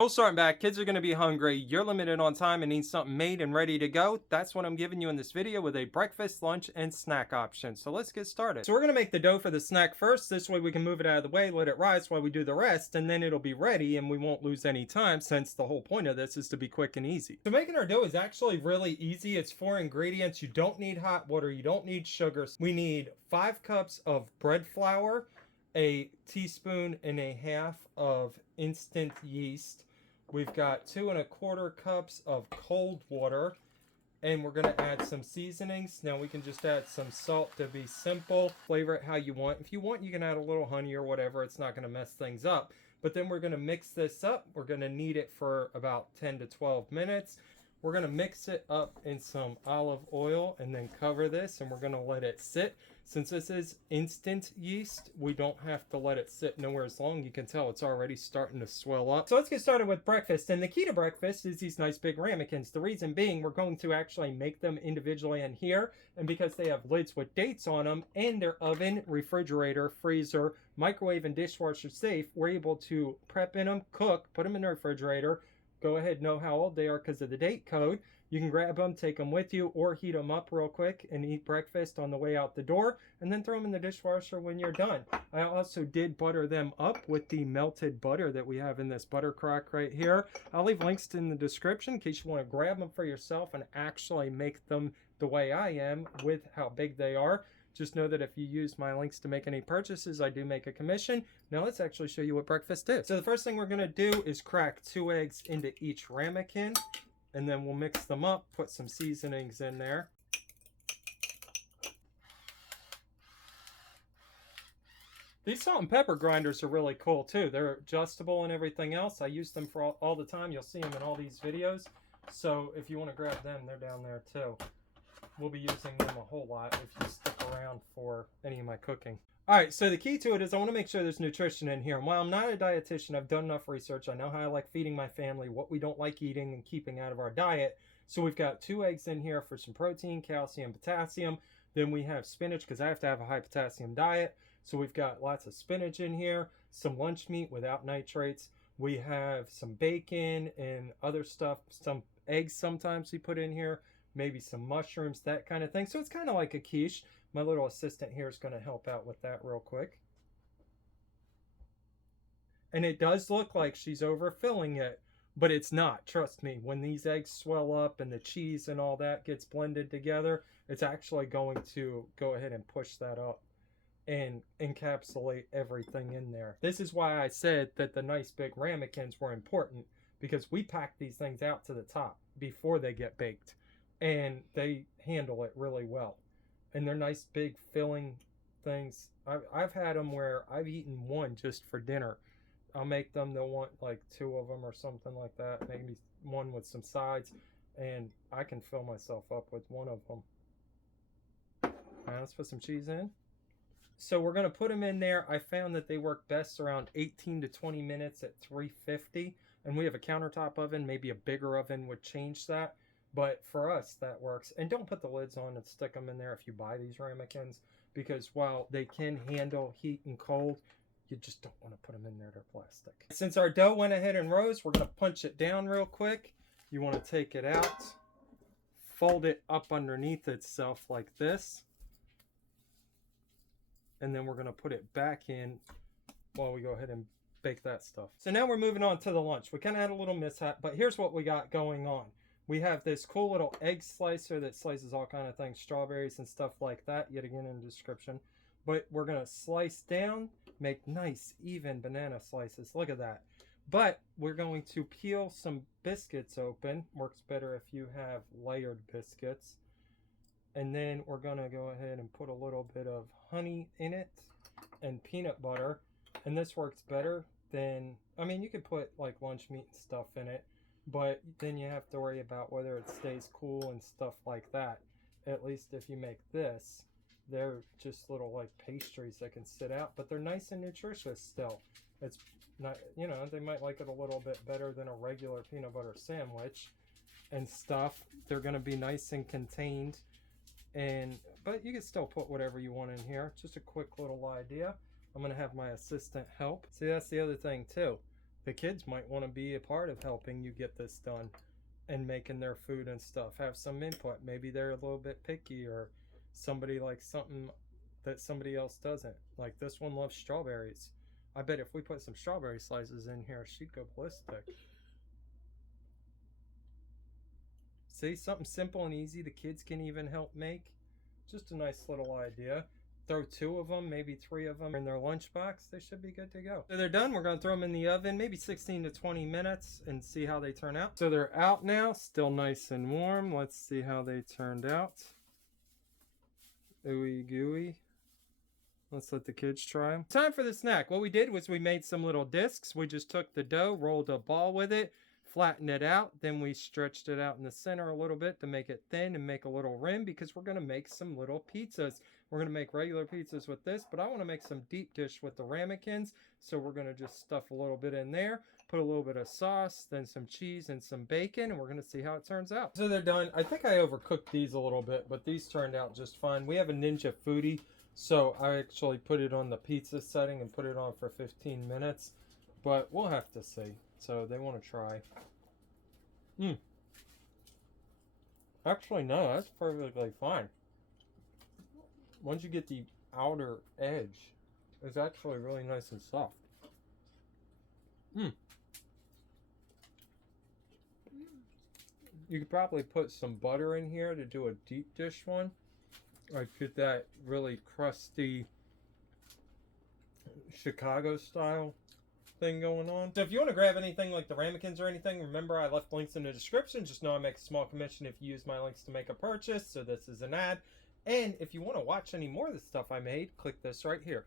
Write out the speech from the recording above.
Well, starting back, kids are going to be hungry, you're limited on time and need something made and ready to go. That's what I'm giving you in this video with a breakfast, lunch, and snack option. So let's get started. So we're going to make the dough for the snack first. This way we can move it out of the way, let it rise while we do the rest, and then it'll be ready and we won't lose any time since the whole point of this is to be quick and easy. So making our dough is actually really easy. It's 4 ingredients. You don't need hot water. You don't need sugar. We need 5 cups of bread flour, a teaspoon and a half of instant yeast. We've got 2 1/4 cups of cold water, and we're going to add some seasonings. Now we can just add some salt to be simple. Flavor it how you want. If you want, you can add a little honey or whatever. It's not going to mess things up. But then we're going to mix this up. We're going to knead it for about 10 to 12 minutes. We're going to mix it up in some olive oil and then cover this, and we're going to let it sit. Since this is instant yeast, we don't have to let it sit nowhere as long. You can tell it's already starting to swell up. So let's get started with breakfast. And the key to breakfast is these nice big ramekins. The reason being, we're going to actually make them individually in here. And because they have lids with dates on them and they're oven, refrigerator, freezer, microwave, and dishwasher safe, we're able to prep in them, cook, put them in the refrigerator. Go ahead, know how old they are because of the date code. You can grab them, take them with you, or heat them up real quick and eat breakfast on the way out the door, and then throw them in the dishwasher when you're done. I also did butter them up with the melted butter that we have in this butter crock right here. I'll leave links in the description in case you want to grab them for yourself and actually make them the way I am with how big they are. Just know that if you use my links to make any purchases, I do make a commission. Now let's actually show you what breakfast is. So the first thing we're going to do is crack 2 eggs into each ramekin, and then we'll mix them up, put some seasonings in there. These salt and pepper grinders are really cool too. They're adjustable and everything else. I use them for all the time. You'll see them in all these videos. So if you want to grab them, they're down there too. We'll be using them a whole lot if you stick around for any of my cooking. All right, so the key to it is I want to make sure there's nutrition in here. And while I'm not a dietitian, I've done enough research. I know how I like feeding my family, what we don't like eating and keeping out of our diet. So we've got 2 eggs in here for some protein, calcium, potassium. Then we have spinach because I have to have a high potassium diet. So we've got lots of spinach in here, some lunch meat without nitrates. We have some bacon and other stuff, some eggs sometimes we put in here, maybe some mushrooms, that kind of thing. So it's kind of like a quiche. My little assistant here is going to help out with that real quick. And it does look like she's overfilling it, but it's not. Trust me, when these eggs swell up and the cheese and all that gets blended together, it's actually going to go ahead and push that up and encapsulate everything in there. This is why I said that the nice big ramekins were important, because we pack these things out to the top before they get baked, and they handle it really well. And they're nice big filling things. I've had them where I've eaten one just for dinner. I'll make them, they'll want like 2 of them or something like that, maybe one with some sides, and I can fill myself up with one of them. Now let's put some cheese in. So we're going to put them in there. I found that they work best around 18 to 20 minutes at 350, and we have a countertop oven. Maybe a bigger oven would change that. But for us, that works. And don't put the lids on and stick them in there if you buy these ramekins, because while they can handle heat and cold, you just don't want to put them in there. They're plastic. Since our dough went ahead and rose, we're going to punch it down real quick. You want to take it out, fold it up underneath itself like this, and then we're going to put it back in while we go ahead and bake that stuff. So now we're moving on to the lunch. We kind of had a little mishap, but here's what we got going on. We have this cool little egg slicer that slices all kind of things, strawberries and stuff like that, yet again in the description. But we're going to slice down, make nice, even banana slices. Look at that. But we're going to peel some biscuits open. Works better if you have layered biscuits. And then we're going to go ahead and put a little bit of honey in it and peanut butter. And this works better than, I mean, you could put like lunch meat and stuff in it, but then you have to worry about whether it stays cool and stuff like that. At least if you make this, they're just little like pastries that can sit out, but they're nice and nutritious still. It's not, you know, they might like it a little bit better than a regular peanut butter sandwich and stuff. They're going to be nice and contained, but you can still put whatever you want in here. Just a quick little idea. I'm going to have my assistant help. See, that's the other thing too. the kids might want to be a part of helping you get this done and making their food and stuff. Have some input. Maybe they're a little bit picky, or somebody likes something that somebody else doesn't. Like this one loves strawberries. I bet if we put some strawberry slices in here, she'd go ballistic. See, something simple and easy the kids can even help make. Just a nice little idea. Throw 2 of them, maybe 3 of them in their lunchbox. They should be good to go. So they're done. We're going to throw them in the oven, maybe 16 to 20 minutes, and see how they turn out. So they're out now, still nice and warm. Let's see how they turned out. Ooey gooey. Let's let the kids try them. Time for the snack. What we did was we made some little discs. We just took the dough, rolled a ball with it, flattened it out, then we stretched it out in the center a little bit to make it thin and make a little rim, because we're going to make some little pizzas. We're going to make regular pizzas with this, but I want to make some deep dish with the ramekins, so we're going to just stuff a little bit in there, put a little bit of sauce, then some cheese and some bacon, and we're going to see how it turns out. So they're done. I think I overcooked these a little bit, but these turned out just fine. We have a Ninja Foodie, so I actually put it on the pizza setting and put it on for 15 minutes, but we'll have to see. So they want to try. Actually, no, that's perfectly fine. Once you get the outer edge, it's actually really nice and soft. You could probably put some butter in here to do a deep dish one. Like get that really crusty Chicago style thing going on. So if you want to grab anything like the ramekins or anything, remember I left links in the description. Just know I make a small commission if you use my links to make a purchase, so this is an ad. And if you want to watch any more of the stuff I made, click this right here.